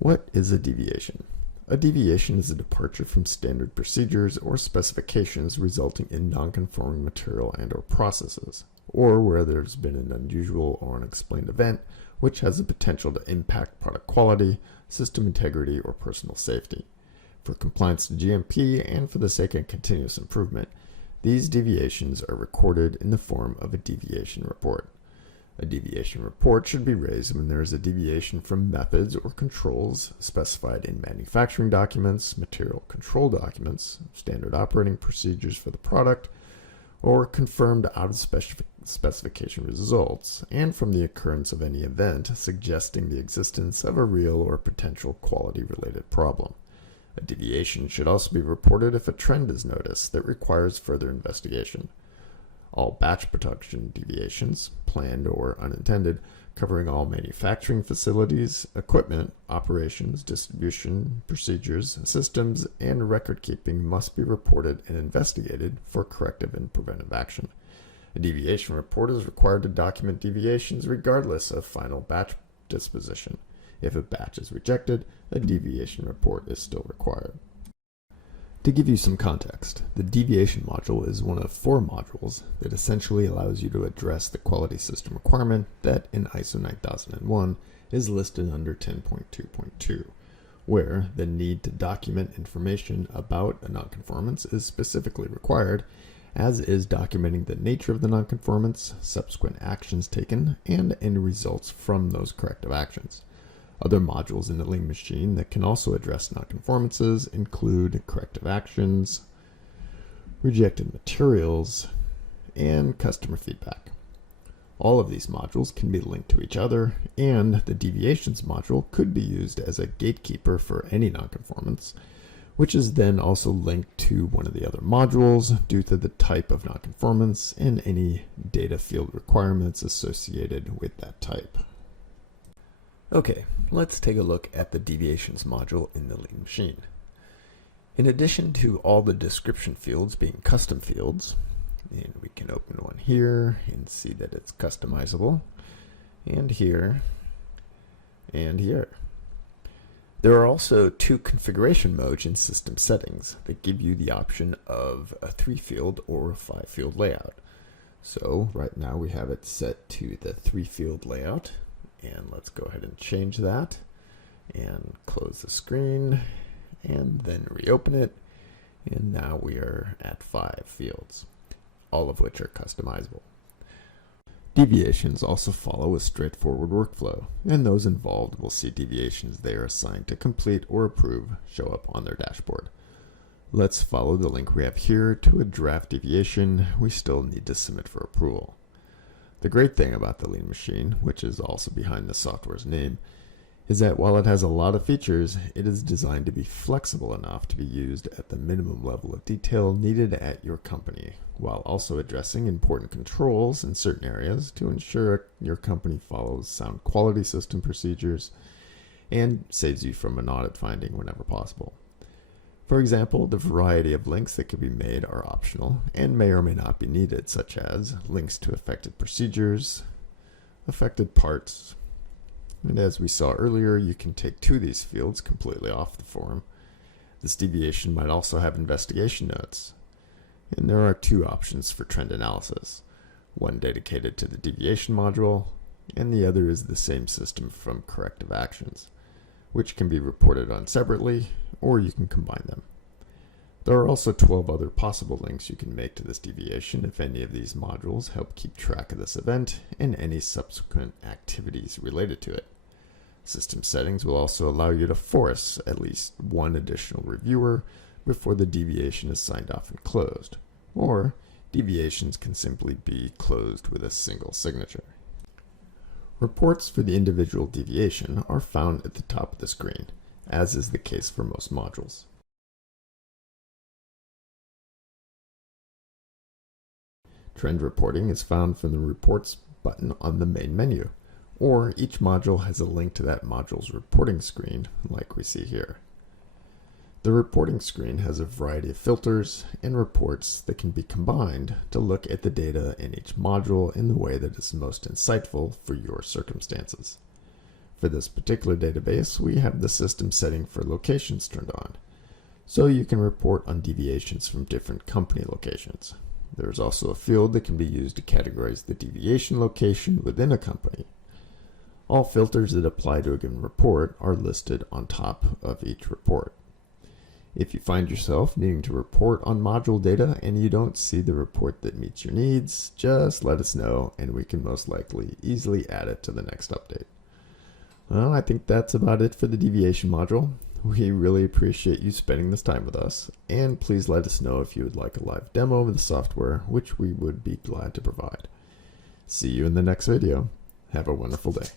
What is a deviation? A deviation is a departure from standard procedures or specifications resulting in non-conforming material and/or processes, or where there's been an unusual or unexplained event which has the potential to impact product quality, system integrity, or personal safety. For compliance to GMP and for the sake of continuous improvement, these deviations are recorded in the form of a deviation report. A deviation report should be raised when there is a deviation from methods or controls specified in manufacturing documents, material control documents, standard operating procedures for the product, or confirmed out-of-specification results, and from the occurrence of any event suggesting the existence of a real or potential quality-related problem. A deviation should also be reported if a trend is noticed that requires further investigation. All batch production deviations, planned or unintended, covering all manufacturing facilities, equipment, operations, distribution, procedures, systems, and record keeping must be reported and investigated for corrective and preventive action. A deviation report is required to document deviations regardless of final batch disposition. If a batch is rejected, a deviation report is still required. To give you some context, the deviation module is one of 4 modules that essentially allows you to address the quality system requirement that in ISO 9001 is listed under 10.2.2, where the need to document information about a nonconformance is specifically required, as is documenting the nature of the nonconformance, subsequent actions taken, and end results from those corrective actions. Other modules in the Lean machine that can also address nonconformances include corrective actions, rejected materials, and customer feedback. All of these modules can be linked to each other, and the deviations module could be used as a gatekeeper for any nonconformance, which is then also linked to one of the other modules due to the type of nonconformance and any data field requirements associated with that type. Okay, let's take a look at the deviations module in the Lean machine. In addition to all the description fields being custom fields, and we can open one here and see that it's customizable, and here, and here. There are also 2 configuration modes in system settings that give you the option of a 3-field or a 5-field layout. So right now we have it set to the 3-field layout. And let's go ahead and change that and close the screen and then reopen it. And now we are at 5 fields, all of which are customizable. Deviations also follow a straightforward workflow, and those involved will see deviations they are assigned to complete or approve show up on their dashboard. Let's follow the link we have here to a draft deviation we still need to submit for approval. The great thing about the Lean machine, which is also behind the software's name, is that while it has a lot of features, it is designed to be flexible enough to be used at the minimum level of detail needed at your company, while also addressing important controls in certain areas to ensure your company follows sound quality system procedures and saves you from an audit finding whenever possible. For example, the variety of links that can be made are optional and may or may not be needed, such as links to affected procedures, affected parts, and as we saw earlier, you can take 2 of these fields completely off the form. This deviation might also have investigation notes, and there are 2 options for trend analysis, one dedicated to the deviation module, and the other is the same system from corrective actions, which can be reported on separately, or you can combine them. There are also 12 other possible links you can make to this deviation if any of these modules help keep track of this event and any subsequent activities related to it. System settings will also allow you to force at least 1 additional reviewer before the deviation is signed off and closed, or deviations can simply be closed with a single signature. Reports for the individual deviation are found at the top of the screen, as is the case for most modules. Trend reporting is found from the Reports button on the main menu, or each module has a link to that module's reporting screen, like we see here. The reporting screen has a variety of filters and reports that can be combined to look at the data in each module in the way that is most insightful for your circumstances. For this particular database, we have the system setting for locations turned on, so you can report on deviations from different company locations. There is also a field that can be used to categorize the deviation location within a company. All filters that apply to a given report are listed on top of each report. If you find yourself needing to report on module data and you don't see the report that meets your needs, just let us know and we can most likely easily add it to the next update. Well, I think that's about it for the deviation module. We really appreciate you spending this time with us, and please let us know if you would like a live demo of the software, which we would be glad to provide. See you in the next video. Have a wonderful day.